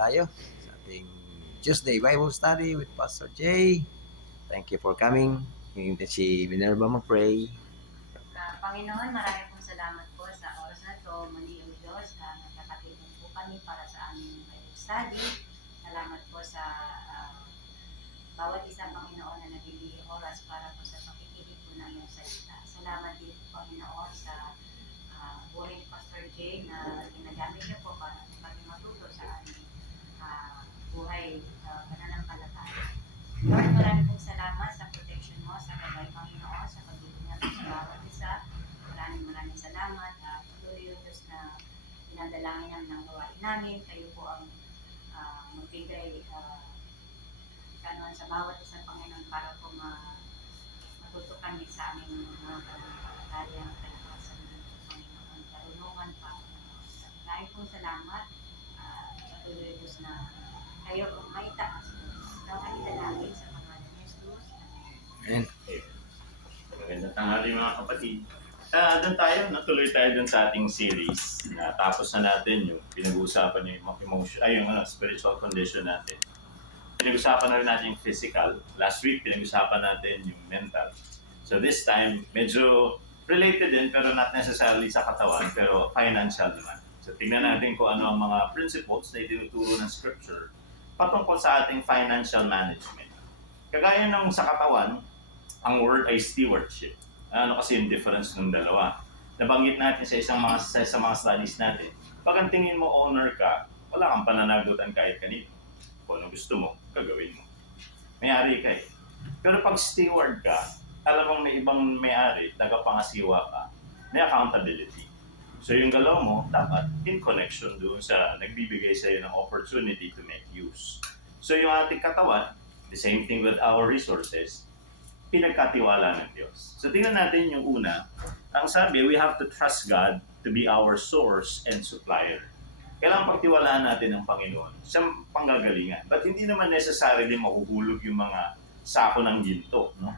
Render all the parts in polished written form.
tayo sa ating Tuesday Bible Study with Pastor Jay. Thank you for coming. Hingin si Minerva mag-pray. Panginoon, marami pong salamat po sa oras na ito. Muli o Diyos, nagkakatulong po kami para sa aming Bible study. Salamat po sa bawat isang Panginoon na nabili oras para po sa pakikinig po ng iyong salita. Salamat din po, Panginoon, sa buhay ni Pastor Jay na ginagamit niyo po para kami matuto sa aming buhay pananampalataya. Lord, marami pong salamat sa protection mo, sa gabay, Panginoon, sa pag-iingat sa bawat isa. Maraming salamat. Patuloy yung Diyos na pinadalangin namin ang gawain namin. Kayo po ang magbigay sa bawat isang Panginoon para po matuto kami sa aming mga pananampalatayang kalakasan ng Panginoon. Karunungan pa. Maraming pong salamat. Patuloy Diyos na kayo ang may taas. Ang ilalangin sa pangalan ni Jesus. Amen. Magandang tanghali mga kapatid. Doon tayo, natuloy tayo doon sa ating series. Natapos na natin yung pinag-uusapan yung emotion, yung spiritual condition natin. Pinag-usapan na rin natin yung physical. Last week, pinag-usapan natin yung mental. So this time, medyo related din, pero not necessarily sa katawan, pero financial naman. So tingnan natin kung ano ang mga principles na itinuturo ng Scripture patungkol sa ating financial management. Kagaya ng sa katawan, ang word ay stewardship. Ano kasi yung difference ng dalawa? Nabanggit natin sa mga studies natin. Pag ang tingin mo owner ka, wala kang pananagutan kahit kanino. Kung ano gusto mo, gagawin mo. May-ari ka eh. Pero pag steward ka, alam mong may ibang may-ari, tagapangasiwa ka, may accountability. So yung galaw mo, dapat in connection doon sa nagbibigay sa iyo ng opportunity to make use. So yung ating katawan, the same thing with our resources, pinagkatiwala ng Diyos. So tingnan natin yung una. Ang sabi, we have to trust God to be our source and supplier. Kailangan pagtiwalaan natin ang Panginoon. Siyang panggagalingan. But hindi naman necessarily mahuhulog yung mga sako ng ginto. No?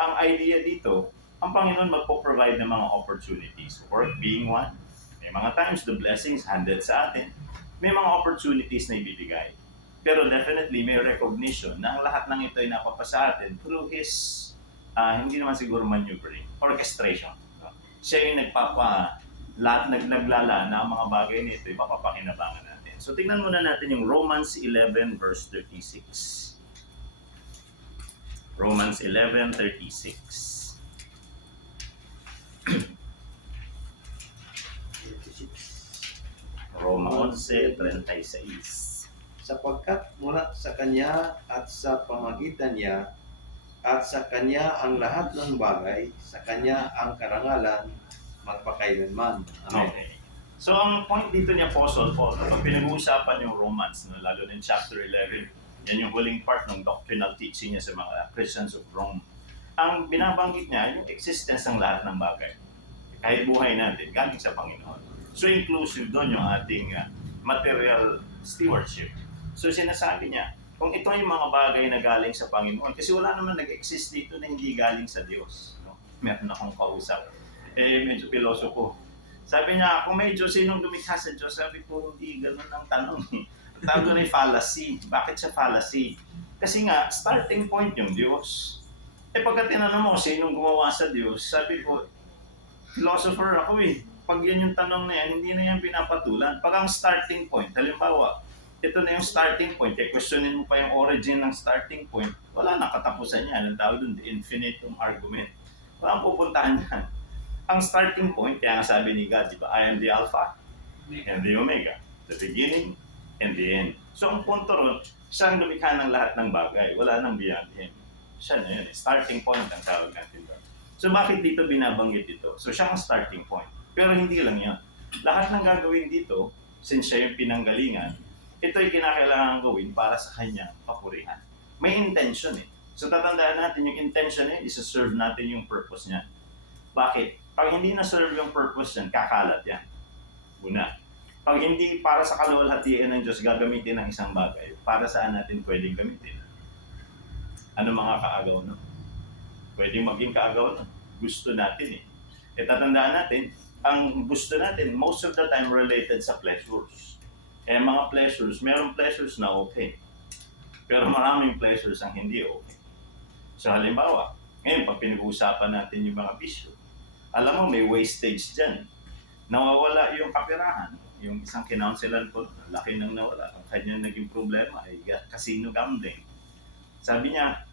Ang idea dito, ang Panginoon magpo-provide ng mga opportunities. Work being one. May mga times the blessings handed sa atin. May mga opportunities na ibibigay. Pero definitely may recognition na ang lahat ng ito ay napapasa atin through His, hindi naman siguro maneuvering, orchestration. No? Siya yung naglala na ang mga bagay nito ay mapapakinabangan natin. So tingnan muna natin yung Romans 11 verse 36. Romans 11:36. Roma 11:36. Sapagkat mula sa Kanya at sa pamagitan niya at sa Kanya ang lahat ng bagay, sa Kanya ang karangalan magpakailanman. Amen. Okay. So ang point dito ni Apostle Paul, pag pinag-uusapan yung Romans, no, lalo in chapter 11, yan yung huling part ng doctrinal teaching niya sa mga Christians of Rome. Ang binabanggit niya, yung existence ng lahat ng bagay. Kahit buhay natin, galing sa Panginoon. So inclusive doon yung ating material stewardship. So sinasabi niya, kung ito yung mga bagay na galing sa Panginoon, kasi wala naman nag-exist dito na hindi galing sa Diyos. No? Meron akong kausap. Medyo pilosofo. Sabi niya, kung may Diyos, sinong lumikha sa Diyos? Sabi ko, hindi ganun ang tanong. Ang tawag doon ay fallacy. Bakit siya fallacy? Kasi nga, starting point yung Diyos. Pagka tinanong mo, sinong gumawa sa Diyos? Sabi ko, philosopher ako eh. Pag yan yung tanong na yan, hindi na yan pinapatulan. Pag ang starting point, halimbawa, ito na yung starting point, questionin mo pa yung origin ng starting point, wala na katapusan yan. Ang tawag doon, the infinitum argument. Wala ang pupuntahan yan. Ang starting point, kaya nga sabi ni God, di ba, I am the Alpha and the Omega, the beginning and the end. So ang punto ron, siya ang lumikha ng lahat ng bagay, wala nang beyond Him. Siya na yun, starting point ang tawag natin doon. So bakit dito binabanggit ito? So siya ang starting point. Pero hindi lang yan. Lahat ng gagawin dito, since siya yung pinanggalingan, ito ay kinakailangan gawin para sa kanyang papurihan. May intention eh. So tatandaan natin yung intention niya, isa-serve natin yung purpose niya. Bakit? Pag hindi na-serve yung purpose yan, kakalat yan. Una. Pag hindi para sa kaluwalhatian ng Diyos gagamitin ng isang bagay, para saan natin pwedeng gamitin? Ano mga kaagaw no? Pwedeng maging kaagaw no? Gusto natin eh. Tatandaan natin, ang gusto natin, most of the time related sa pleasures. Eh mga pleasures, merong pleasures na okay. Pero maraming pleasures ang hindi okay. So halimbawa, ngayon pag pinag-uusapan natin yung mga bisyo, alam mo may wastage dyan. Nawawala yung kapirahan. Yung isang kinounselan ko, laki nang nawala. Ang kanya naging problema ay casino gambling. Sabi niya,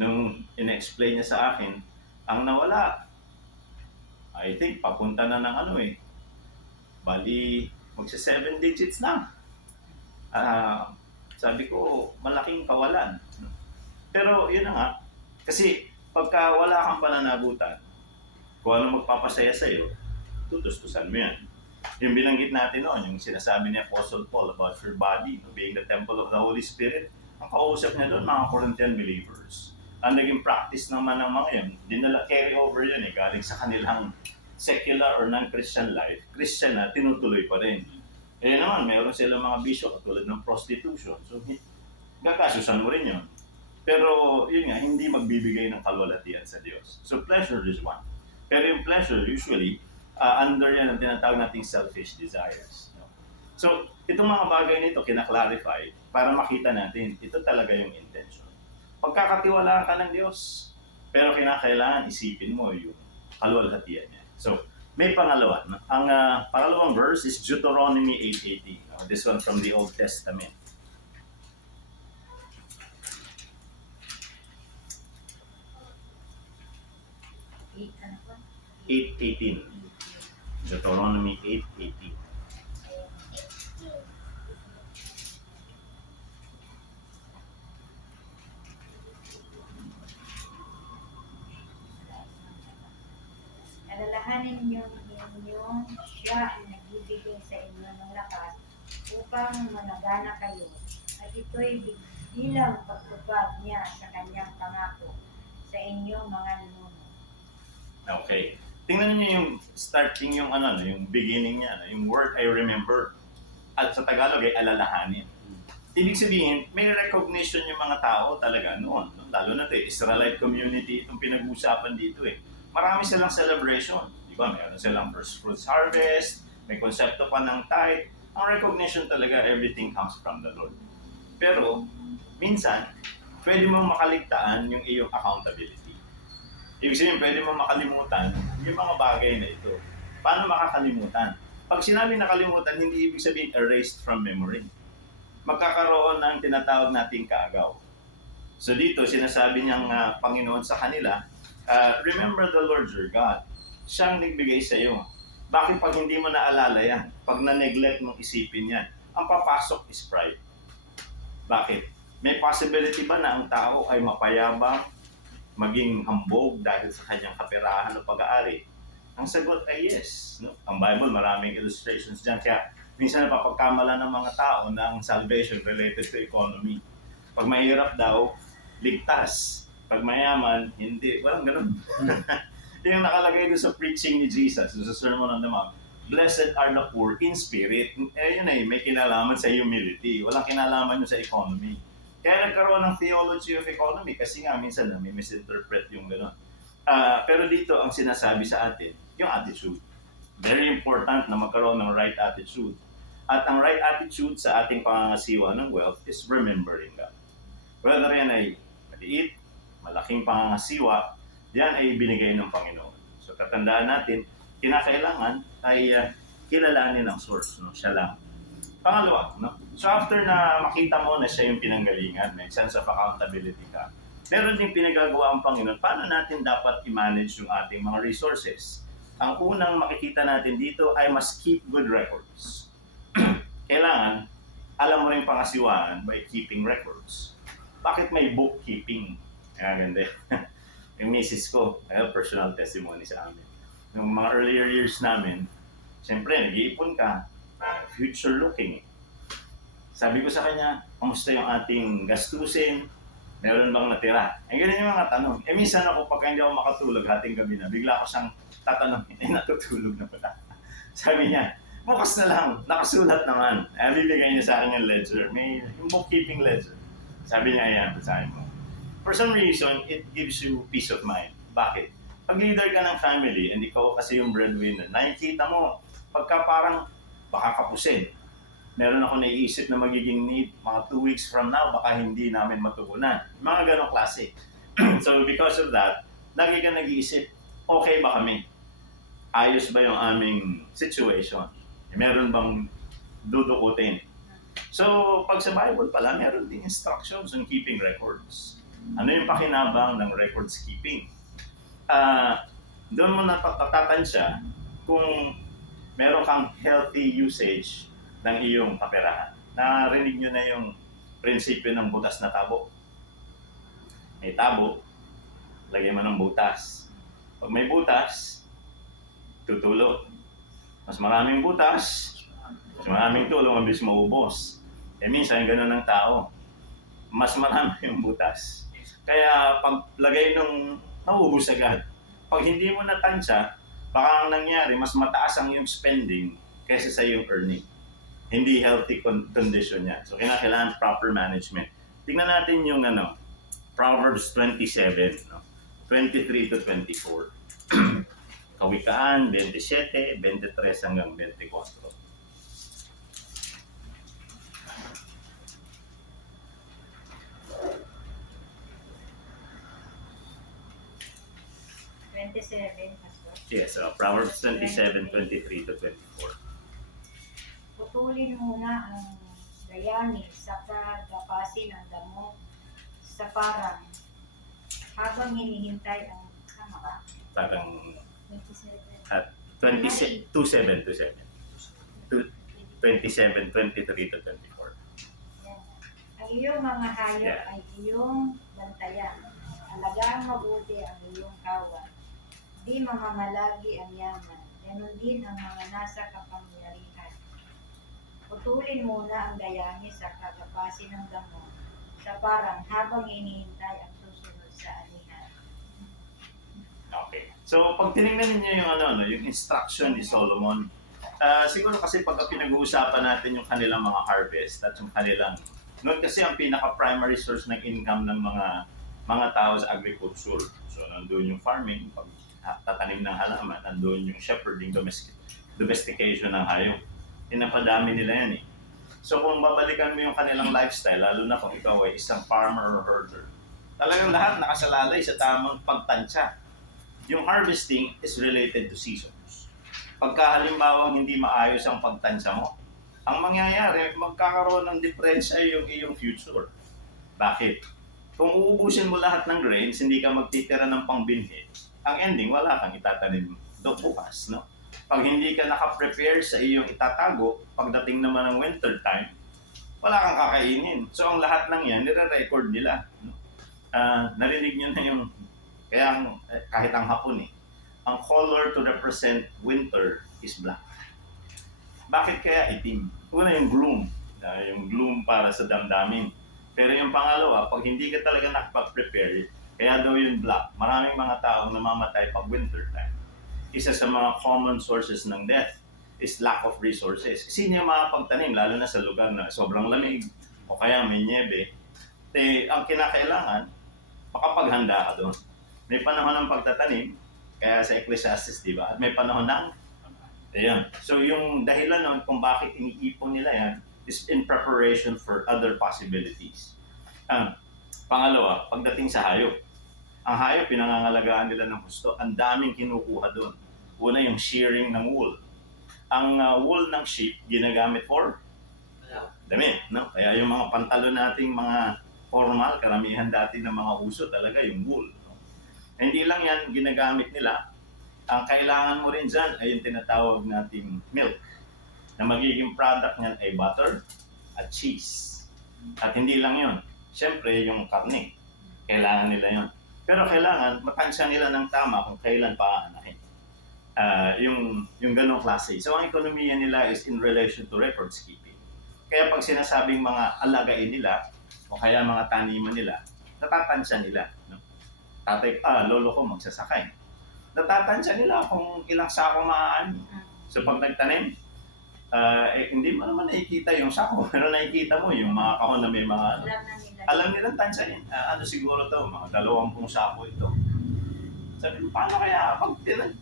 nung in-explain niya sa akin, ang nawala, I think papunta na ng bali magsa 7 digits na. Sabi ko, malaking kawalan. Pero yun na nga, kasi pagka wala kang pananagutan, kung ano magpapasaya sa'yo, tutustusan mo yan. Yung binanggit natin noon, yung sinasabi ni Apostle Paul about your body being the temple of the Holy Spirit, ang kausap niya doon, mga Corinthian believers. Ang naging practice naman ng mga yun, dinala carry over yun galing sa kanilang secular or non-Christian life, Christian na, tinutuloy pa rin. Eh naman, meron silang mga bisyo tulad ng prostitution. So, gagasusan mo rin yun. Pero, yun nga, hindi magbibigay ng kalwalatian sa Diyos. So, pleasure is one. Pero yung pleasure, usually, under yan ang tinatawag nating selfish desires. No? So, itong mga bagay nito, kinaklarify para makita natin, ito talaga yung intention. Pagkakatiwalaan ka ng Diyos, pero kinakailangan isipin mo yung kalwalhatian niya. So, may pangalawa. No? Ang pangalawang verse is Deuteronomy 8:18. This one from the Old Testament. Ano po? 8:18. Deuteronomy 8:18. Alalahanin ninyong siya ang nagbibigay sa inyo ng lakas upang managana kayo. At ito'y bilang pagtupad niya sa kanyang pangako sa inyong mga ninuno. Okay. Tingnan niyo yung starting, yung yung beginning niya, yung word I remember. At sa Tagalog ay alalahanin. Ibig sabihin, may recognition yung mga tao talaga noon. No? Lalo na ito, Israelite community, itong pinag-uusapan dito Marami silang celebration. Di ba? Meron silang first fruits harvest, may konsepto pa ng tithe. Ang recognition talaga, everything comes from the Lord. Pero, minsan, pwede mong makaligtaan yung iyong accountability. Ibig sabihin, pwede mong makalimutan yung mga bagay na ito. Paano makakalimutan? Pag sinabi nakalimutan, hindi ibig sabihin erased from memory. Magkakaroon ng tinatawag nating kaagaw. So dito, sinasabi niyang Panginoon sa kanila, remember the Lord your God. Siyang nagbigay sa iyo. Bakit pag hindi mo naalala yan? Pag na-neglect mong isipin yan, ang papasok is pride. Bakit? May possibility ba na ang tao ay mapayabang, maging hambog dahil sa kanyang kaperahan o pag-aari? Ang sagot ay yes. No? Ang Bible, maraming illustrations dyan. Kaya minsan napapagkamala ng mga tao na ang salvation related to economy. Pag mahirap daw, ligtas. Pag mayaman, hindi. Walang ganun. Yung nakalagay doon sa preaching ni Jesus, doon sa Sermon on the Mount, blessed are the poor in spirit. Yun may kinalaman sa humility. Walang kinalaman yun sa economy. Kaya nagkaroon ng theology of economy kasi nga minsan na may misinterpret yung gano'n. Pero dito ang sinasabi sa atin, yung attitude. Very important na magkaroon ng right attitude. At ang right attitude sa ating pangangasiwa ng wealth is remembering God. Whether yan ay maliit, malaking pangangasiwa, yan ay binigay ng Panginoon. So tatandaan natin, kinakailangan ay kilalanin ang source. No? Siya lang. Pangalawa, no? So after na makita mo na siya yung pinanggalingan, may sense of accountability ka, meron din pinagagawa ang Panginoon. Paano natin dapat i-manage yung ating mga resources? Ang unang makikita natin dito ay must keep good records. Kailangan, alam mo rin pangasiwaan by keeping records. Bakit may bookkeeping? Ganda. Yung misis ko, personal testimony sa amin. Yung mga earlier years namin, siyempre, nag-iipon ka, future looking. Sabi ko sa kanya, kamusta yung ating gastusin? Meron bang natira? Ganyan yung mga tanong. Minsan ako, pagka hindi ako makatulog hating gabi na, bigla ko siyang tatanungin, natutulog na pala. Sabi niya, bukas na lang, nakasulat naman. Bibigay niya sa akin yung ledger. May yung bookkeeping ledger. Sabi niya, ayan, basahin mo. For some reason, it gives you peace of mind. Bakit? Pag leader ka ng family, and ikaw kasi yung breadwinner, nakikita mo, pagka parang baka kapusin, meron ako naiisip na magiging need mga 2 weeks from now, baka hindi namin matugunan. Mga ganong klase. So because of that, lagi ka nag-iisip, okay ba kami? Ayos ba yung aming situation? Meron bang dudukutin? So pag sa Bible pala, meron din instructions on keeping records. Ano yung pakinabang ng records keeping? Doon mo natatansya kung meron kang healthy usage ng iyong kaperahan. Narinig nyo na yung prinsipyo ng butas na tabo. May tabo, lagyan mo ng butas. Pag may butas, tutulo. Mas maraming butas, mas maraming tulo, mabilis maubos. Minsan, gano'n ng tao. Mas marami yung butas. Kaya pag lagay nung nauubos agad, pag hindi mo natansya, baka ang nangyari, mas mataas ang iyong spending kaysa sa iyong earning. Hindi healthy condition niya. So, kailangan proper management. Tingnan natin yung Proverbs 27, 23 to 24. Kawikaan, 27, 23 hanggang 24. Yes, Proverbs 27, 23 to 24. Putulin muna ang gayani sa kagapasin ng damo sa parang habang hinihintay ang tama ba? Parang 27. 27, 27, 23 to 24. Yan. Ang iyong mga hayop Yeah. ay iyong bantayan. Alagaan mabuti ang iyong kawan. Di mamamalagi ang yaman. Ganon din ang mga nasa kapangyarihan. Putulin muna ang gayami sa kagapasin ng damo sa parang habang hinihintay ang susunod sa anihan. Okay. So, pag tinignan niyo yung yung instruction ni Solomon, siguro kasi pagka pinag-uusapan natin yung kanilang mga harvest at yung kanilang, noon kasi ang pinaka-primary source ng income ng mga tao sa agriculture. So, nandun yung farming, pag tatanim ng halaman, nandun yung shepherding, domestication ng hayop. Pinapadami nila yan eh. So, kung babalikan mo yung kanilang lifestyle, lalo na kung ikaw ay isang farmer or herder, talagang lahat nakasalalay sa tamang pagtansya. Yung harvesting is related to seasons. Pagka halimbawa hindi maayos ang pagtansya mo, ang mangyayari, magkakaroon ng diferensya yung iyong future. Bakit? Kung uubusin mo lahat ng grains, hindi ka magtitira ng pangbinhi, ang ending, wala kang itatanim bukas, no? Pag hindi ka naka-prepare sa iyong itatago, pagdating naman ng winter time, wala kang kakainin. So, ang lahat ng yan, nire-record nila. No? Narinig nyo na yung, kahit ang hapon ang color to represent winter is black. Bakit kaya itim? Una yung gloom para sa damdamin. Pero yung pangalawa, pag hindi ka talaga nakapag-prepare, kaya daw yung black. Maraming mga taong namamatay pag winter time. Isa sa mga common sources ng death is lack of resources. Kasi hindi makapagtanim, lalo na sa lugar na sobrang lamig o kaya may niebe. Ang kinakailangan, makapaghanda ka doon. May panahon ng pagtatanim, kaya sa Ecclesiastes, di ba? At may panahon ng ayan. So yung dahilan nun kung bakit iniipon nila yan is in preparation for other possibilities. Pangalawa, pagdating sa hayop. Ang hayop, pinangangalagaan nila ng gusto. Ang daming kinukuha doon. Una yung shearing ng wool. Ang wool ng sheep, ginagamit for damit. No? Kaya yung mga pantalon nating mga formal, karamihan dati ng mga uso talaga yung wool. No? Hindi lang yan ginagamit nila. Ang kailangan mo rin dyan ay yung tinatawag nating milk. Na magiging product niyan ay butter at cheese. At hindi lang yun. Siyempre, yung karne. Kailangan nila yun. Pero kailangan matansya nila ng tama kung kailan paanahin. Yung ganong klase. So, ang ekonomiya nila is in relation to records keeping. Kaya pag sinasabing mga alagain nila, o kaya mga taniman nila, natatansya nila. No? Lolo ko magsasakay. Natatansya nila kung ilang sako maaani. So, pag nagtanim, hindi mo naman nakikita yung sako, pero nakikita mo yung mga kahon na may mga alam nilang tansyahin. Siguro to, mga 20 sako ito. Sabi, paano kaya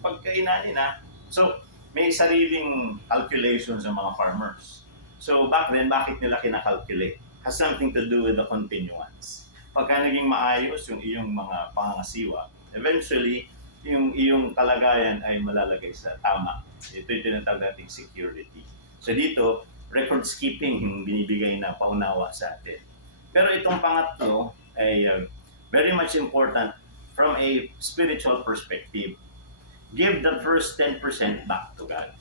pagkainanin So, may sariling calculation sa mga farmers. So back then, bakit nila kinakalculate? Has something to do with the continuance. Pagka naging maayos yung iyong mga pangangasiwa, eventually, yung iyong kalagayan ay malalagay sa tama. Ito yung tinatawag nating security. So dito, records keeping yung binibigay na paunawa sa atin. Pero itong pangatlo ay very much important from a spiritual perspective. Give the first 10% back to God.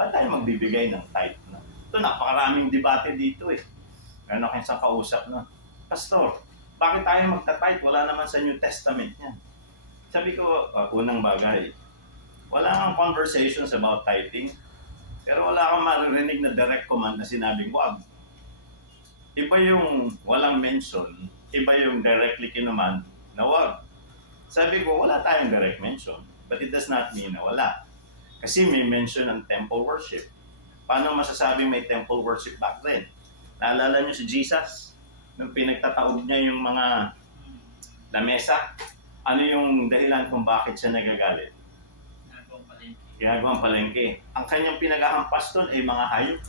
Ba't tayo magbibigay ng tithe? No? Ito, napakaraming debate dito eh. Ano kayo sa kausap no? Pastor, bakit tayo magta-tithe? Wala naman sa New Testament yan. Sabi ko, unang bagay, wala kang conversations about tithing, pero wala kang maririnig na direct command na sinabing, wag. Iba yung walang mention, iba yung directly kinumand na wag. Sabi ko, wala tayong direct mention, but it does not mean na wala. Kasi may mention ng temple worship. Paano masasabing may temple worship back then? Naalala niyo si Jesus? Nung pinagtataob niya yung mga lamesa, ano yung dahilan kung bakit siya nagagalit? Ginagawang palengke. Ang kanyang pinagahampas doon ay mga hayop.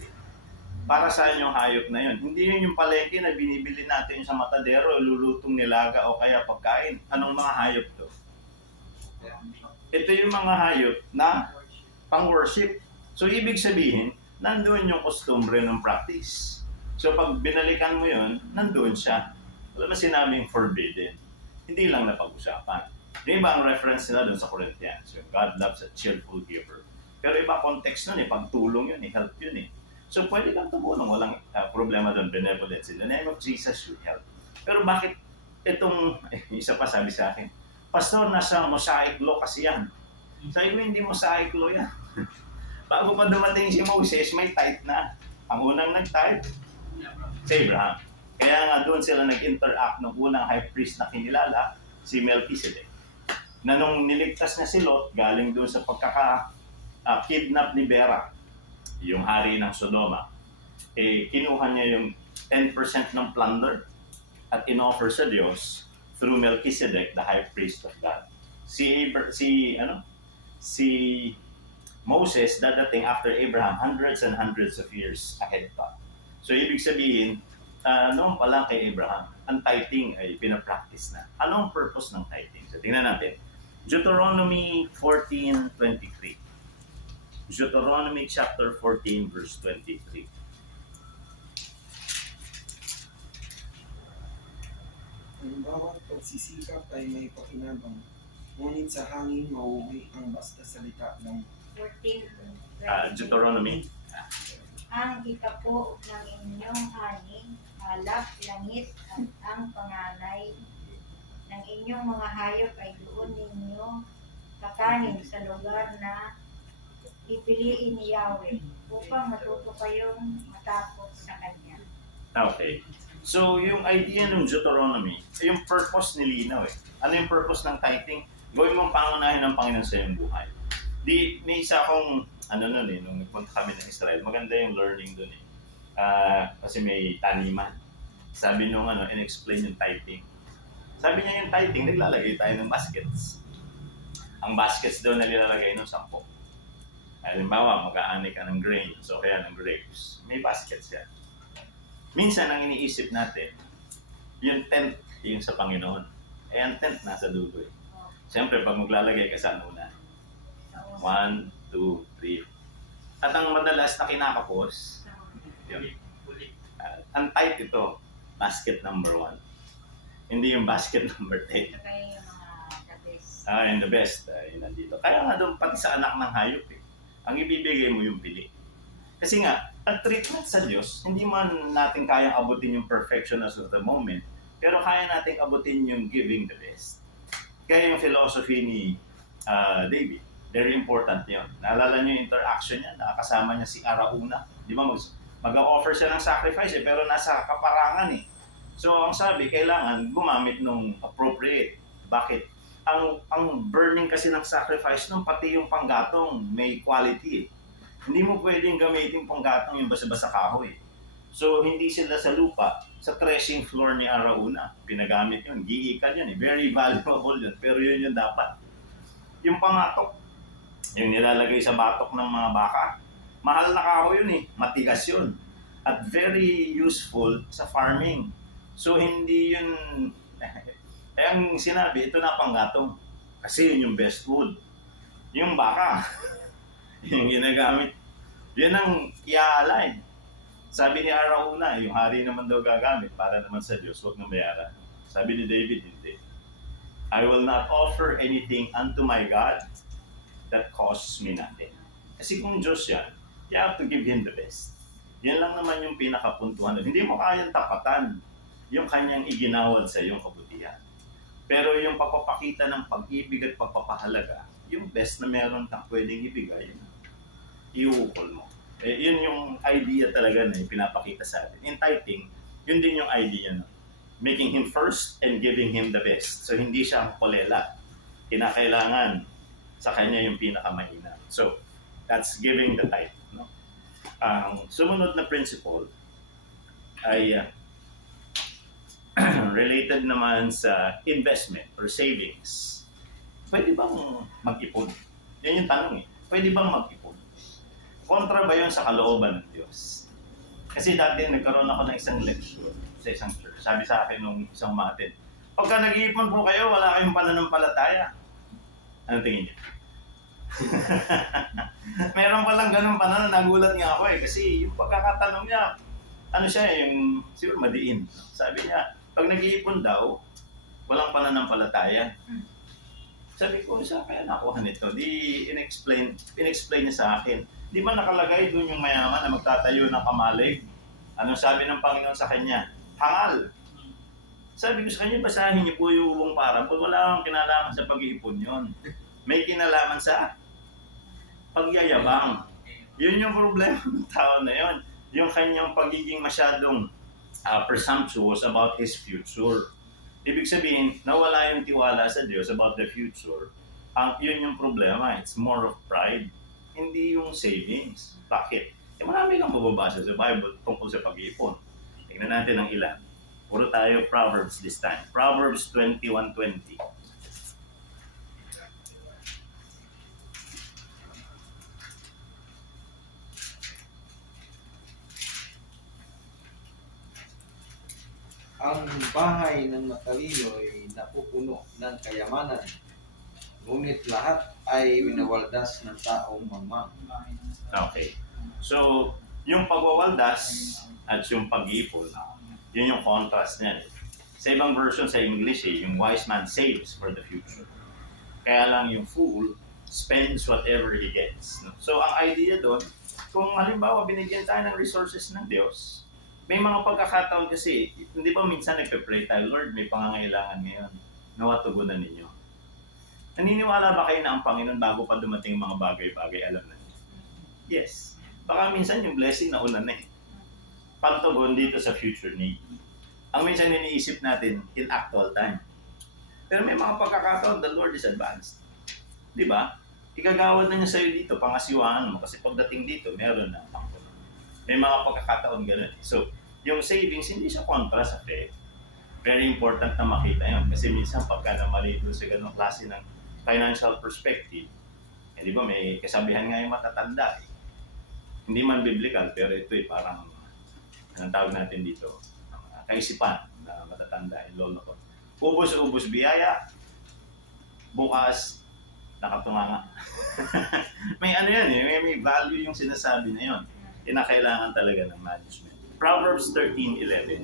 Para saan yung hayop na yun? Hindi yun yung palengke na binibili natin sa matadero, lulutong nilaga o kaya pagkain. Anong mga hayop to? Ito yung mga hayop na pang-worship. So, ibig sabihin, nandoon yung kostumbre ng practice. So, pag binalikan mo yun, nandoon siya. Wala na sinabing forbidden. Hindi lang napag-usapan. Yung iba ang reference nila doon sa Corinthians. Yung God loves a cheerful giver. Pero iba context nun eh. Pagtulong yun eh. Help yun eh. So, pwede lang tumulong. Walang problema doon. Benevolence. In the name of Jesus, you help. Pero bakit itong, isa pa sabi sa akin, Pastor, nasa mosaic law kasi yan. Sabi ko, hindi mosaic law yan. Bago pa dumating si Moses, may tithe na. Ang unang nag-tithe, si Abraham. Kaya nga doon sila nag-interact ng unang high priest na kinilala, si Melchizedek. Na nung niligtas niya si Lot, galing doon sa pagkaka-kidnap ni Bera, yung hari ng Sodoma, kinuha niya yung 10% ng plunder at inoffer sa Diyos through Melchizedek, the high priest of God. Si Moses dadating after Abraham hundreds and hundreds of years ahead pa. So ibig sabihin, noon pa lang kay Abraham, ang tithing ay pinapractice na. Anong purpose ng tithing? So tingnan natin. Deuteronomy 14:23. Deuteronomy chapter 14 verse 23. Ang bawat pagsisikap ay may pakinabang, ngunit sa hangin mauwi ang basta salita ng 14. Deuteronomy. Ang ikapo ng inyong ani, alap, langit, at ang panganay ng inyong mga hayop ay doon ninyo kakanin sa lugar na ipiliin ni Yahweh upang matuto kayong matakot sa Kanya. Okay. So, yung idea ng Deuteronomy, yung purpose nilinaw eh. Ano yung purpose ng tithing? Gawin mong pangunahin ng Panginoon sa iyong buhay. May isa akong, nung nagpunta kami ng Israel, maganda yung learning dun eh. Kasi may taniman. Sabi nung in-explain yung tithing. Sabi niya yung tithing, naglalagay tayo ng baskets. Ang baskets daw na nilalagay ng 10. Halimbawa, mag-aani ka ng grains o kaya ng grapes. May baskets yan. Minsan, ang iniisip natin, yung tent, yung sa Panginoon. Ang tent nasa dulo eh. Siyempre, pag maglalagay ka sa una, 1, 2, 3. At ang madalas na kinakapos, yun. Ang tight ito, basket number 1. Hindi yung basket number 10. Ito kayo yung mga the best. And the best, yun nandito. Kaya nga doon, pati sa anak ng hayop eh. Ang ibibigay mo yung pili. Kasi nga, ang treatment sa Diyos, hindi man natin kayang abutin yung perfection as of the moment, pero kaya natin abutin yung giving the best. Kaya yung philosophy ni David, very important yun. Naalala niyo yung interaction niya, nakakasama niya si Arauna. Di ba mag-offer siya ng sacrifice pero nasa kaparangan eh. So ang sabi, kailangan gumamit ng appropriate. Bakit? Ang burning kasi ng sacrifice nung pati yung panggatong may quality eh. Hindi mo pwedeng gamitin panggatong yung basa-basa kahoy. So hindi sila sa lupa, sa threshing floor ni Arauna. Pinagamit yun, giikan yun eh. Very valuable yun, pero yun yung dapat. Yung pangatok, yung nilalagay sa batok ng mga baka, mahal na kahoy yun eh, matigas yun. at very useful sa farming. So hindi yun, ang sinabi, ito na panggatong. Kasi yun yung best food. Yung baka, yung ginagamit, yun ang iaalay. Sabi ni Arauna, yung hari naman daw gagamit para naman sa Diyos, huwag na bayaran. Sabi ni David, hindi. I will not offer anything unto my God that costs me nothing. Kasi kung Diyos yan, you have to give Him the best. Yan lang naman yung pinakapuntuhan. Hindi mo kayang tapatan yung kanyang iginawad sa iyong kabutihan. Pero yung pagpapakita ng pag-ibig at pagpapahalaga, yung best na meron kang pwedeng ibigay, iukol mo. Yun yung idea talaga na pinapakita sa atin. In tithing, yun din yung idea na making Him first and giving Him the best. So hindi siya ang kolela. Kinakailangan sa Kanya yung pinakamahina. So, that's giving the tithe. No? Ang sumunod na principle ay related naman sa investment or savings. Pwede bang mag-ipon? Yan yung tanong eh. Pwede bang mag-ipon? Kontra ba yun sa kalooban ng Diyos? Kasi dati nagkaroon ako ng isang lecture sa isang church. Sabi sa akin nung isang matin, pagka nag-iipon po kayo, wala kayong pananampalataya. Ano tingin niyo? Meron palang ganun panan, nagulat nga ako eh. Kasi yung pagkakatanong niya, ano siya yung siguro madiin. Sabi niya, pag nag-iipon daw, walang pananampalataya. Sabi ko, saan kaya nakuha nito? Di in-explain niya sa akin. Di ba nakalagay doon yung mayaman na magtatayo ng kamalig? Anong sabi ng Panginoon sa kanya? Hangal. Sabi ko sa kanya, basahin niyo po yung buong parable. Wala akong kinalaman sa pag-iipon yon. May kinalaman sa pagyayabang. Yun yung problema ng tao na yon. Yung kanyang pagiging masyadong presumptuous about his future. Ibig sabihin, nawala yung tiwala sa Diyos about the future. Yun yung problema. It's more of pride. Hindi yung savings. Bakit? Marami kang mababasa sa Bible tungkol sa pag-iipon. Tingnan natin ang ilan. Puro tayo Proverbs this time. Proverbs 21:20. Ang bahay ng matalino ay napupuno ng kayamanan, ngunit lahat ay winawaldas ng taong mangmang. Okay. So, yung pagwawaldas at yung pag-iipon, yun yung contrast niyan. Sa ibang version sa English, yung wise man saves for the future. Kaya lang yung fool spends whatever he gets. No? So, ang idea doon, kung halimbawa binigyan tayo ng resources ng Diyos, may mga pagkakataon kasi, hindi ba minsan nagpe-pray tayo, Lord, may pangangailangan ngayon, nawa tugunan ninyo. Naniniwala ba kayo na ang Panginoon bago pa dumating mga bagay-bagay, alam na niyo? Yes. Baka minsan yung blessing na una na eh. Pagtugon dito sa future need. Ang minsan iniisip natin in actual time. Pero may mga pagkakataon, the Lord is advanced. Di ba? Igagawad na niya sa'yo dito, pangasiwaan mo. Kasi pagdating dito, meron na. May mga pagkakataon ganun. So, yung savings, hindi siya kontra sa faith. Very important na makita yun. Kasi minsan pagka namali doon sa ganung klase ng financial perspective, di ba may kasabihan nga yung matatanda eh. Hindi man biblical, pero ito eh parang, anong tawag natin dito, kaisipan na matatanda, lolo ko. Ubus-ubus biyaya, bukas, nakatunganga. May ano yan eh, may value yung sinasabi na yun. Kinakailangan talaga ng management. Proverbs 13:11.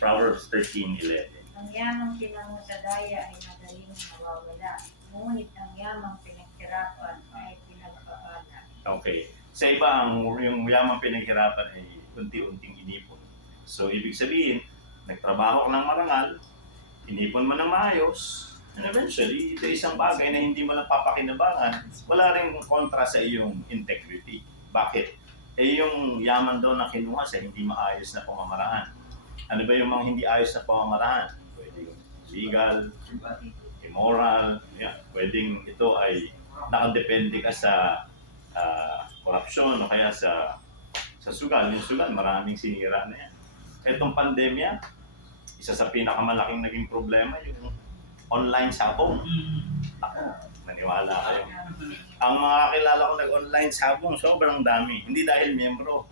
Proverbs 13:11. Ang yamang tinango sa daya ay madaling mawawala, ngunit ang yamang pinaghirapan ay pinagpapala. Okay. Sa iba, yung yamang pinaghirapan ay unti-unting inipon. So, ibig sabihin, nagtrabaho ka ng marangal, inipon mo ng maayos, and eventually, ito isang bagay na hindi mo lang papakinabangan, wala rin kontra sa iyong integrity. Bakit? Eh yung yaman doon na kinuha sa hindi maayos na pamamaraan. Ano ba yung mga hindi ayos na pamamaraan? Pwedeng legal, immoral, yeah. Pwedeng ito ay nakadepende ka sa korupsyon o kaya sa sugal. Yung sugal, maraming sinira na yan. Itong pandemya, isa sa pinakamalaking naging problema yung online sabong. Ako, Maniwala kayo. Ang mga kilala ko nag-online sabong, sobrang dami. Hindi dahil miyembro.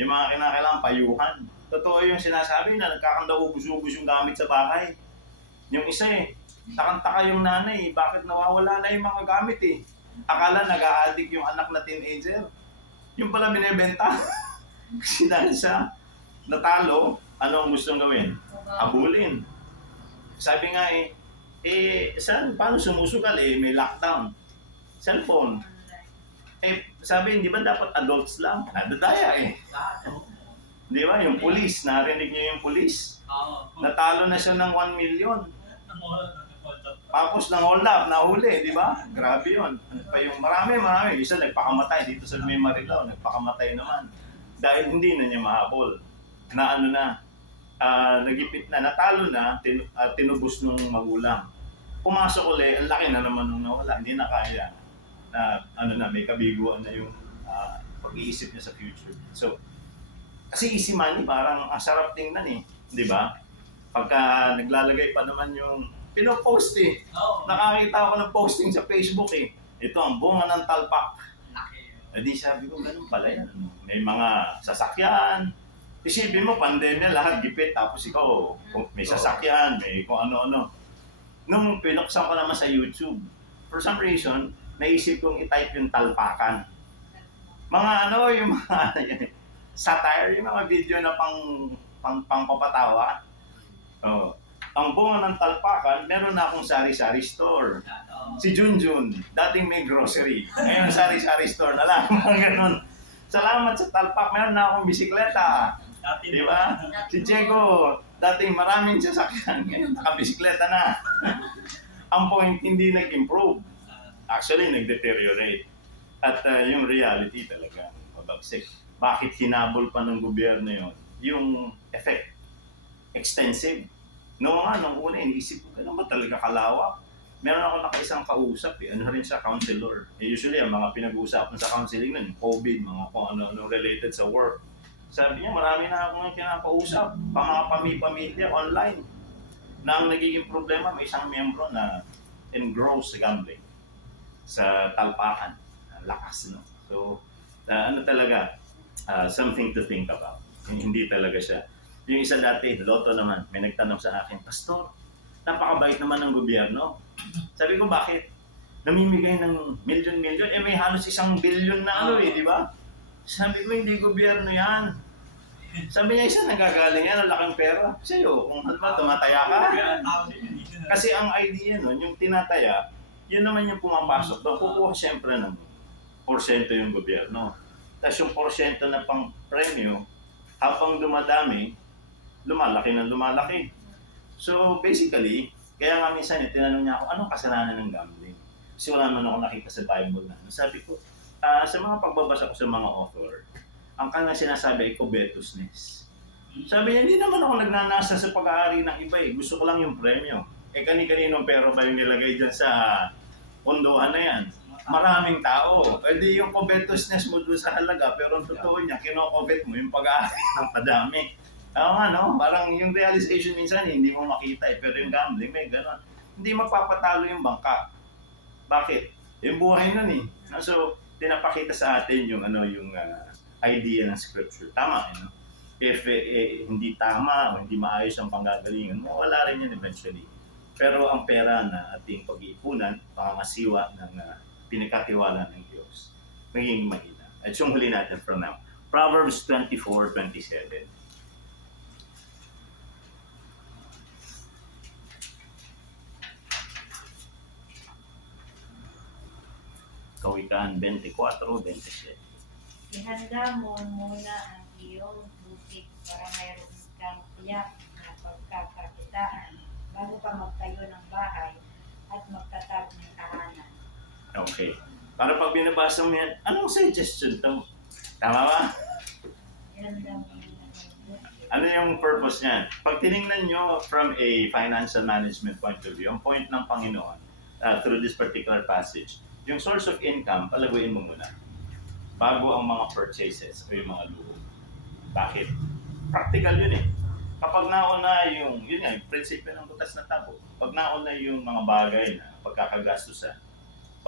Yung mga kinakailangan payuhan. Totoo yung sinasabi na nagkakanda ubus-ubus yung gamit sa bahay. Yung isa takang-taka yung nanay, bakit nawawala na yung mga gamit Akala nag-a-addict yung anak na teenager. Yung pala binibenta. Kasi dahil sa natalo, ano ang gustong gawin? Abulin. Sabi nga paano sumusugal may lockdown. Cellphone. Sabi, hindi ba dapat adults lang? Nadadaya Di ba? Yung police, narinig niyo yung police? Natalo na siya ng 1 million. Tapos ng hold up, nahuli, di ba? Grabe yun. Yung marami. Isa nagpakamatay dito sa Marilao, nagpakamatay naman. Dahil hindi na niya mahabol. Nagipit na, natalo na, tinubos nung magulang. Pumasok ulit, ang laki na naman nung nawala, hindi na kaya. May kabiguan na yung pag-iisip niya sa future. So, kasi easy money, parang ang sarap tingnan di ba? Pagka naglalagay pa naman yung pinopost Nakakita ako ng posting sa Facebook Ito ang bunga ng talpak. Di sabi ko, ganun pala yan. May mga sasakyan. Isipin mo, pandemya, lahat gipit. Tapos ikaw, may sasakyan, may kung ano-ano. Nung pinuksan ko naman sa YouTube, for some reason, naisip kong i-type yung talpakan. Yung mga satire, yung mga video na pangpapatawa. Ang bunga ng talpakan, meron na akong sari-sari store. Si Junjun, dating may grocery. Ngayon, sari-sari store na lang. Ganun. Salamat sa talpak, meron na akong bisikleta. Di ba? Si Diego, dating maraming sasakyan. Ngayon, nakabisikleta na. Ang point, hindi nag-improve. Actually, nag-deteriorate. At yung reality talaga, mabagsik. Bakit hinabol pa ng gobyerno yun? Yung effect, extensive. Nung una, iniisip ko, kailan ba talaga kalawak? Meron ako nakaisang kausap ano rin siya, counselor. Usually, ang mga pinag-uusapan sa counseling nun, COVID, mga kung ano related sa work. Sabi niya, marami na akong kinakausap, mga pamilya, online. Na ang nagiging problema, may isang miyembro na engrossed sa gambling, sa talpakan. Lakas, no? So, talaga, something to think about. Hindi talaga siya. Yung isa dati, Lotto naman, may nagtanong sa akin, Pastor, napakabait naman ng gobyerno. Sabi ko, bakit? Namimigay ng milyon-milyon, may halos 1 billion na di ba? Sabi ko, hindi gobyerno yan. Sabi niya, isa nagagaling yan, ang laking pera. Sa'yo, kung tumataya ka. Kasi ang idea nun, yung tinataya, yun naman yung pumapasok doon. Kukuha siyempre ng porsyento yung gobyerno. Tapos yung porsyento na pang premyo, habang dumadami, lumalaki ng lumalaki. So basically, kaya nga minsan tinanong niya ako, anong kasalanan ng gambling? Kasi wala naman ako nakita sa Bible na. Sabi ko, sa mga pagbabasa ko sa mga author, ang kanilang sinasabi ay covetousness. Sabi niya, hindi naman ako nagnanasa sa pag-aari ng iba Gusto ko lang yung premyo. Kani-kaninong pera ba yung nilagay dyan sa pondohan na yan? Maraming tao. Di yung covetousness mo doon sa halaga, pero ang totoo niya, kino-covet mo yung pag-aari ng padami. Parang yung realization minsan hindi mo makita pero yung gambling may gano'n. Hindi magpapatalo yung bangka. Bakit? Yung buhay nun So, tinapakita sa atin yung idea ng scripture. Tama, If hindi tama o hindi maayos ang panggagalingan mo, wala rin yan eventually. Pero ang pera na ating pag-iipunan, pangangasiwa ng pinagkatiwala ng Diyos, magiging mahina. At yung huli natin from now. Proverbs 24:27. Kawikaan 24:27. Ihanda mo muna ang iyong bukid para mayroon kang tiyak na pagkakakitaan bago ka magtayo ng bahay at magtatag ng tahanan. Okay. Para pag binabasa mo yan, anong suggestion to? Tama ba? Ihanda mo muna ang bukid. Ano yung purpose niyan? Pag tinignan nyo from a financial management point of view, ang point ng Panginoon through this particular passage, yung source of income, palaguin mo muna bago ang mga purchases o yung mga luho. Bakit? Practical yun Kapag nauna yung prinsipyo ng butas na tabo, pag nauna yung mga bagay na pagkakagastusan,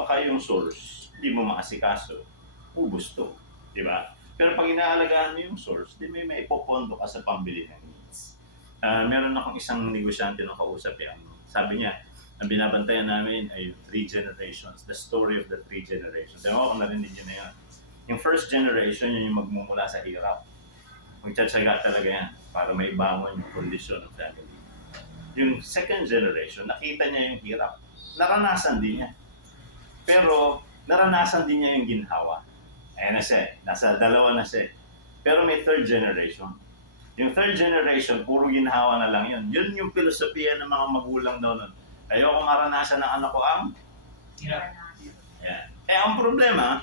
baka yung source, hindi mo maasikaso, ubos to. Di ba? Pero pag inaalagaan mo yung source, di may ipopondo ka sa pambili ng needs. Meron akong isang negosyante na kausap yan. Sabi niya, ang binabantayan namin ay 3 generations, the story of the 3 generations. Ewan ko kung narinig yun na yun. Yung first generation, yun yung magmumula sa hirap. Magtsatsaga talaga yan para maibangon yung kondisyon ng family. Yung second generation, nakita niya yung hirap. Naranasan din niya. Pero naranasan din niya yung ginhawa. Ayan na siya, nasa dalawa na siya. Pero may third generation. Yung third generation, puro ginhawa na lang yun. Yun yung filosofiya ng mga magulang daw nun. Ayoko maranasan ng anak ko ang Hirap. yan. Ang problema,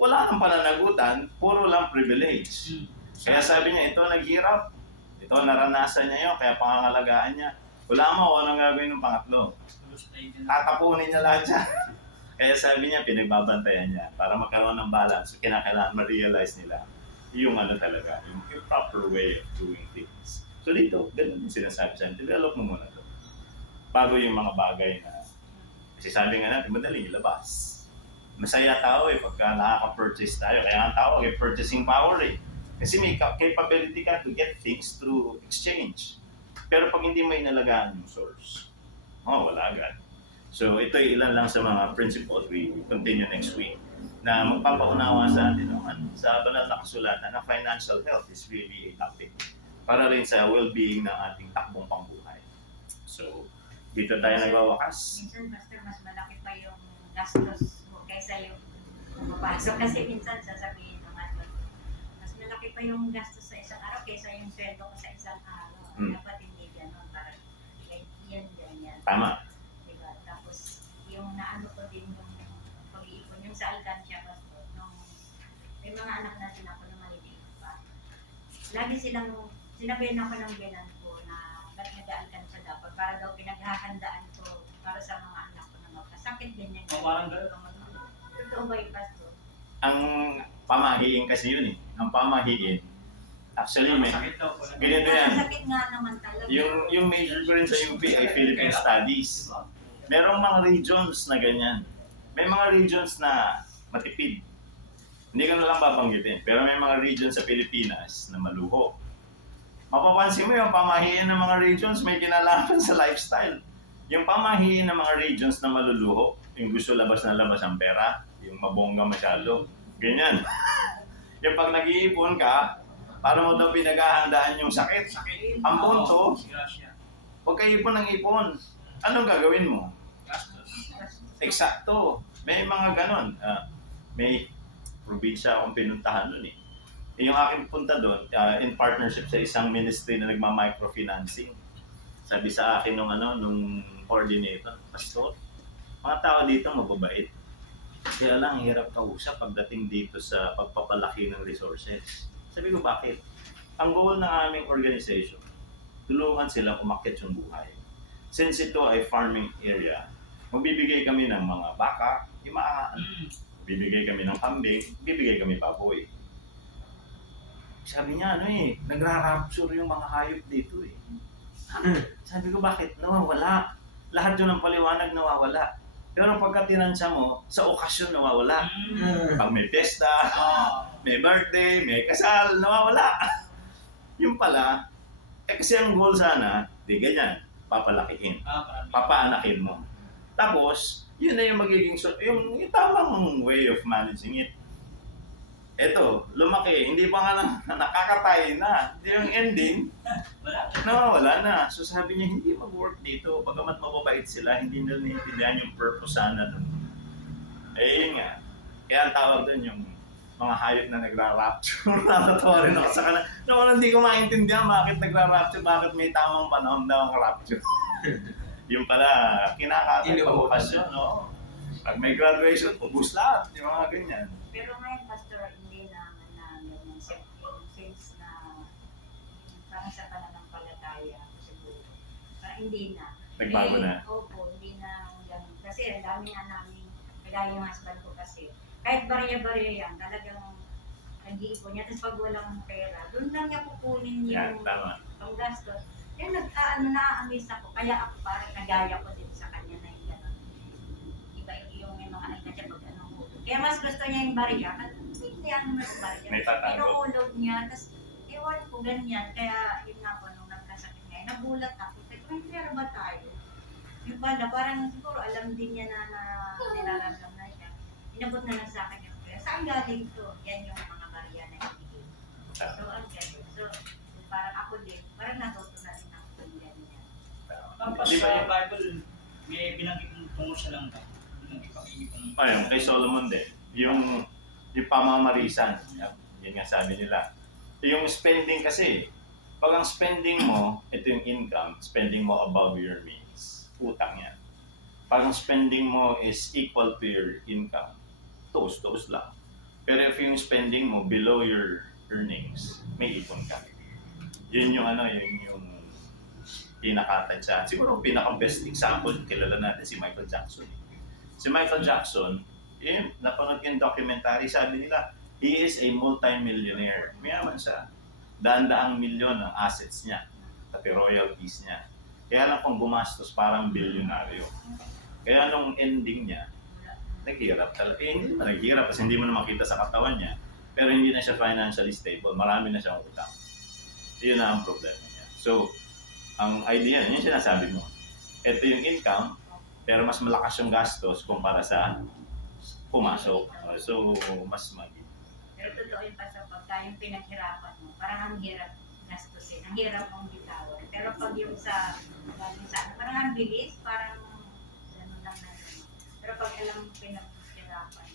wala nang pananagutan, puro lang privilege. Kaya sabi niya, ito naghirap, ito naranasan niya yun, kaya pangangalagaan niya. Wala mo kung anong gagawin ng pangatlo. Tatapunin niya lahat siya. Kaya sabi niya, pinagbabantayan niya para magkaroon ng balance. So, kinakailangan ma-realize nila yung talaga, yung proper way of doing things. So dito, ganun din sinasabi sa develop mo muna to. Bago yung mga bagay na, kasi sabi nga natin, madaling ilabas. Masaya tao pagka nakaka-purchase tayo. Kaya ang tawag purchasing power Kasi may capability ka to get things through exchange. Pero pag hindi mo inalagaan yung source, wala agad. So ito ilan lang sa mga principles we continue next week na magpapaunawa sa atin naman sa banal na kasulatan na financial health is really a topic para rin sa well-being ng ating takbong pambuhay. So dito tayo nagwawakas. Minsan, Pastor, mas malaki pa yung gastos mo kaysa yung mapasok. Kasi minsan sasabihin naman, mas malaki pa yung gastos sa isang araw kaysa yung sweldo ko sa isang araw. Dapat hindi gano'n. Parang ganyan. Tama. Diba? Tapos, yung naano ko din yung pag-iipon, yung sa alkansya, Pastor, nung may mga anak natin ako na maliliit pa. Lagi sinabihan ako ng binan ko na ba't nag-alkansya dapat para daw pinaghahandaan ko para sa mga anak ko na magkasakit, ganyan. Parang gano'n naman. Totoo ba yung Pastor? Ang pamahiin kasi yun Ang pamahiin, actually, Sakit daw. ganito yan. Sakit nga naman talaga. Yung major ko rin sa UP ay Philippine Studies. Merong mga regions na ganyan. May mga regions na matipid. Hindi ko na lang babanggitin. Pero may mga regions sa Pilipinas na maluho. Mapapansin mo yung pamahiin ng mga regions may kinalaman sa lifestyle. Yung pamahiin ng mga regions na maluluho, yung gusto labas na labas ang pera, yung mabongga masyado, ganyan. Yung pag nag-iipon ka, para mo daw pinaghahandaan yung sakit. Ang punto, huwag kayo ipon ng ipon. Anong gagawin mo? Eksakto. May mga ganon. May probinsya akong pinuntahan nun Yung aking punta doon, in partnership sa isang ministry na nagma-microfinancing. Sabi sa akin nung coordinator, Pastor, mga tao dito mababait. Kaya lang, hirap kausap pagdating dito sa pagpapalaki ng resources. Sabi ko, bakit? Ang goal ng aming organization, tulungan sila umakyat yung buhay. Since ito ay farming area, magbibigay kami ng mga baka, bibigay kami ng kambing, bibigay kami baboy. Sabi niya, nagra-rapture yung mga hayop dito Sabi ko, bakit? Nawawala. Lahat yun ng paliwanag nawawala. Pero pagka tinansya mo, sa okasyon nawawala. Pag may pesta, may birthday, may kasal, nawawala. Yung pala, kasi ang goal sana, di ganyan, papalakihin, papaanakin mo. Tapos, yun na yung magiging, yung tamang way of managing it. Eto, lumaki, hindi pa nga nakakatay na. Yung ending, nawawala na. So sabi niya, hindi mag-work dito. Bagamat mababait sila, hindi nila naiintindihan yung purpose sana nun. Yun nga. Kaya ang tawag doon yung mga hayop na nagra-rapture. Natatawa rin ako sa kanila. Naman hindi ko maintindihan bakit nagra-rapture, bakit may tamang panahon daw ang rapture. Yung pala, kinakatay pa okasyon, Pag may graduation, ubus lahat. Yung mga ganyan. Pero ngayon, Pastor, hindi naman na ganyan since na parang sa pananampalataya siguro. Parang hindi na. Nagbago na. Opo, hindi na ganun. Kasi ang dami nga namin, kagaya yung husband ko kasi, kahit barya-barya yan, talagang nag-iipon niya. Tapos pag walang pera, doon lang niya kukunin yung panggastos. Kaya na-amaze ako. Kaya ako parang nagaya ko din sa kanya na yung gano'n. Iba yung mga kumakain na siya pag anong hulog. Kaya mas gusto niya yung barya. Hindi ano mo yung barya. May tatago. Pinuhulog niya. Tapos, ewan ko ganyan. Kaya yun nga po, nung nagkasakit ngayon, nagulat ako. Sabi ko, may pera ba tayo? Yung pala, parang siguro alam din niya na nilalalam na siya. Inabot na lang sa akin yung pera. Saan galing to? Yan yung mga barya na ibigay. So, ang ganyan. So, parang ako din, parang natuto na rin ako yung ganyan. Tapos Di ba sa yun? Bible, may binanggit ng tungkol sa langka. Ng ipag-ibig ng Ayun, kay Solomon din. Yung pamamarisan. Yan nga sabi nila. Yung spending kasi, pag ang spending mo, ito yung income, spending mo above your means. Utang yan. Pag ang spending mo is equal to your income, tuos lang. Pero if yung spending mo below your earnings, may ipon ka. Yun yung yung pinakatansya. Siguro pinaka-best example, kilala natin si Michael Jackson. Si Michael Jackson, napanood yung documentary, sabi nila, he is a multi-millionaire. Mayaman siya. Daan-daang milyon ang assets niya, pati royalties niya. Kaya lang kung gumastos, parang bilyonaryo. Kaya nung ending niya, naghirap talaga. Hindi naman naghirap kasi hindi mo na makita sa katawan niya. Pero hindi na siya financially stable. Marami na siyang utang. Yun na ang problema niya. So, ang idea, yun yung sinasabi mo. Ito yung income, pero mas malakas yung gastos kumpara sa pumasok. So, mas magiging. Pero totoo yung pa sa pagka yung pinaghirapan mo, parang ang hirap gastusin, ang hirap mong bitawan. Pero pag yung sa, parang ang bilis, parang gano'n lang na gano'n. Pero pag alam mo pinaghirapan,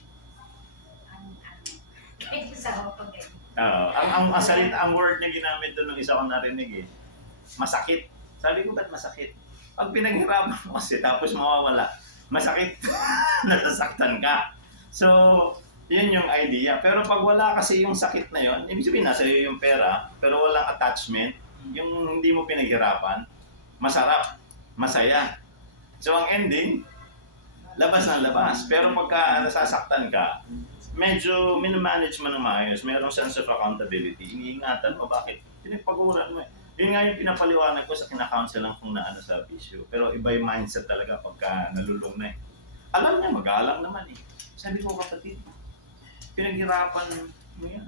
kahit sa ako pag gano'n. Ang salita, ang word niya ginamit doon ng isa ko narinig masakit. Sabi ko, ba't masakit? Pag pinaghirapan mo kasi tapos mawawala, masakit. Nasasaktan ka. So, yun yung idea. Pero pag wala kasi yung sakit na yun, ibig sabihin nasa iyo yung pera, pero walang attachment, yung hindi mo pinaghirapan, masarap, masaya. So, ang ending, labas ng labas. Pero pagka nasasaktan ka, medyo minimanage mo ng maayos, mayroong sense of accountability, iniingatan mo bakit pinagpaguran mo Yun nga yung pinapaliwanag ko sa kinakounsel kung na sa bisyo. Pero iba yung mindset talaga pagka nalulung na Alam niya, mag-aalang naman Sabi ko, kapatid, pinaghirapan mo yan.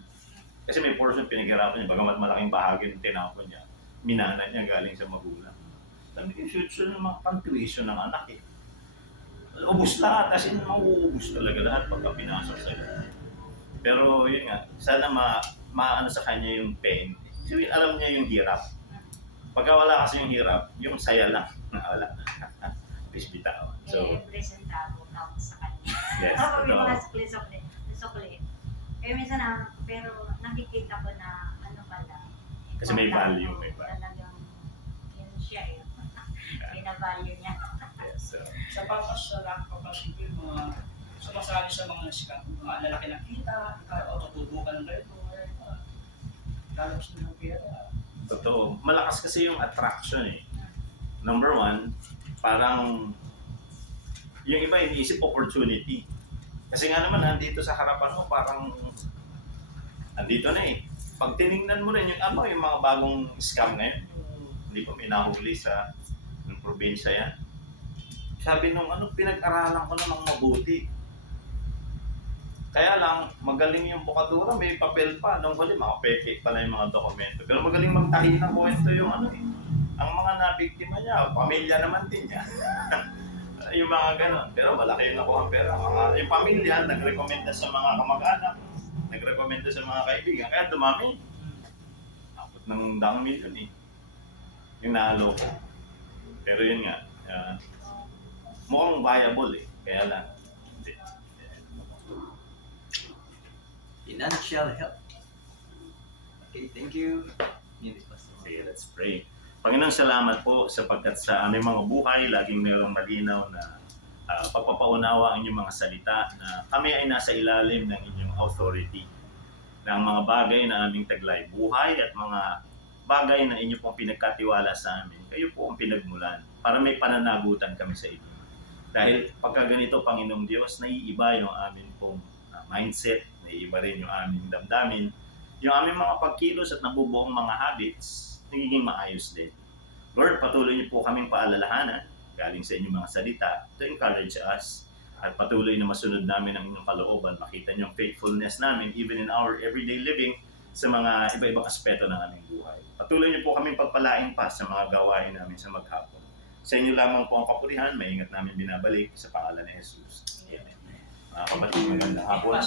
Kasi may portion pinaghirapan niya, bagamat malaking bahagi ng tinapon niya, minana niya galing sa magulang. Sabi ko, should ng mga pang-tuition ng anak Ubus lahat, as in, mauubos talaga lahat pagka pinasok sa'yo. Pero yun nga, sana maano sa kanya yung pain. Sabihin, alam niya yung hirap. Pagka wala kasi yung hirap, yung saya lang, wala. Please bitawan. So, Every centavo count sa kanya. yes, Kapag may totoo. mga sukli. Kaya minsan, pero nakikita ko na ano pala. Kasi may value, may value. Talagang yun siya Pina-value niya. Yes, so, Sa papasalang papasipin, mga sumasali sa mga scam, mga lalaki ng kita, o tutubukan ng ganito, lalabas na ng pera. totoo. Malakas kasi yung attraction Number one, parang yung iba iniisip opportunity. Kasi nga naman, nandito sa harapan mo, parang nandito na Pag tinignan mo rin yung mga bagong scam ngayon, hindi pa may nahuli sa probinsya yan. Sabi nung pinag-aralan ko namang mabuti. Kaya lang, magaling yung bukadura, may papel pa. Nung huli, mga peke pala yung mga dokumento. Pero magaling magtahi ng kwento yung Ang mga nabiktima niya, pamilya naman din niya. Yung mga ganon. Pero malaki yung nakuha pera. Yung pamilya, nagrekomenda sa mga kamag-anak, nagrekomenda sa mga kaibigan. Kaya dumami. Abot ng 1 milyon yung nahalo ko. Pero yun nga, mukhang viable Kaya lang, hindi. Financial help. Okay, thank you. Sige, let's pray. Panginoon, salamat po sapagkat sa aming mga buhay, laging mayroong malinaw na pagpapaunawa ang inyong mga salita na kami ay nasa ilalim ng inyong authority. Na ang mga bagay na aming taglay buhay at mga bagay na inyo pong pinagkatiwala sa amin, kayo po ang pinagmulan para may pananagutan kami sa inyo. Dahil pagka ganito, Panginoong Diyos, naiiba yung amin pong mindset, naiiba rin yung aming damdamin, yung aming mga pagkilos at nabubuong mga habits, nagiging maayos din. Lord, patuloy niyo po kaming paalalahanan galing sa inyong mga salita to encourage us At patuloy na masunod namin ang inyong kalooban. Makita niyo ang faithfulness namin even in our everyday living sa mga iba-ibang aspeto ng aming buhay. Patuloy niyo po kaming pagpalain pa sa mga gawain namin sa maghapon. Sa inyo lamang po ang papurihan, maingat namin binabalik sa pangalan ni Jesus. Amen. Mga kapatid, magandang hapon.